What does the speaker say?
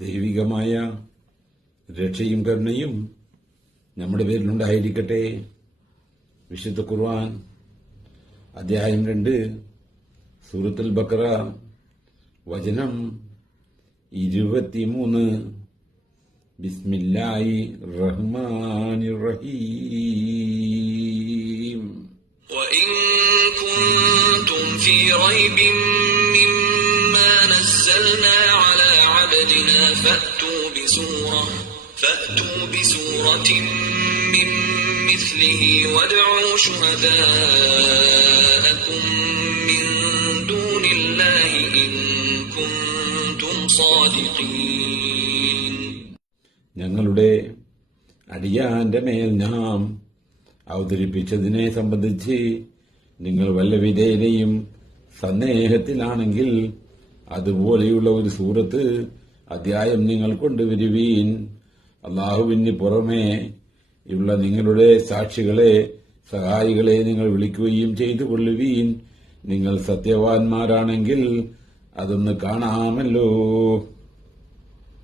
ദൈവികമായ രക്ഷയും കരുണയും നമ്മുടെ പേരിലുണ്ടായിരിക്കട്ടെ. വിശുദ്ധ ഖുർആൻ അധ്യായം 2 സൂറത്തുൽ ബഖറ വചനം 23. ബിസ്മില്ലാഹി റഹ്മാനിർ റഹീം. وإن كنتم في ريب مما نزلنا على عبدنا فأتوا بسورة من مثله وادعوا شهداءكم من دون الله إن كنتم صادقين. ഞങ്ങളുടെ അടിയാന്റെ മേൽ നാം അവതരിപ്പിച്ചതിനെ സംബന്ധിച്ച് നിങ്ങൾ വല്ല വിധേനയും സന്ദേഹത്തിലാണെങ്കിൽ അതുപോലെയുള്ള ഒരു സൂറത്ത് അധ്യായം നിങ്ങൾ കൊണ്ടുവരുവീൻ. അള്ളാഹുവിന് പുറമേ ഉള്ള നിങ്ങളുടെ സാക്ഷികളെ സഹായികളെ നിങ്ങൾ വിളിക്കുകയും ചെയ്തു കൊള്ളുവീൻ. നിങ്ങൾ സത്യവാൻമാരാണെങ്കിൽ അതൊന്ന് കാണാമല്ലോ.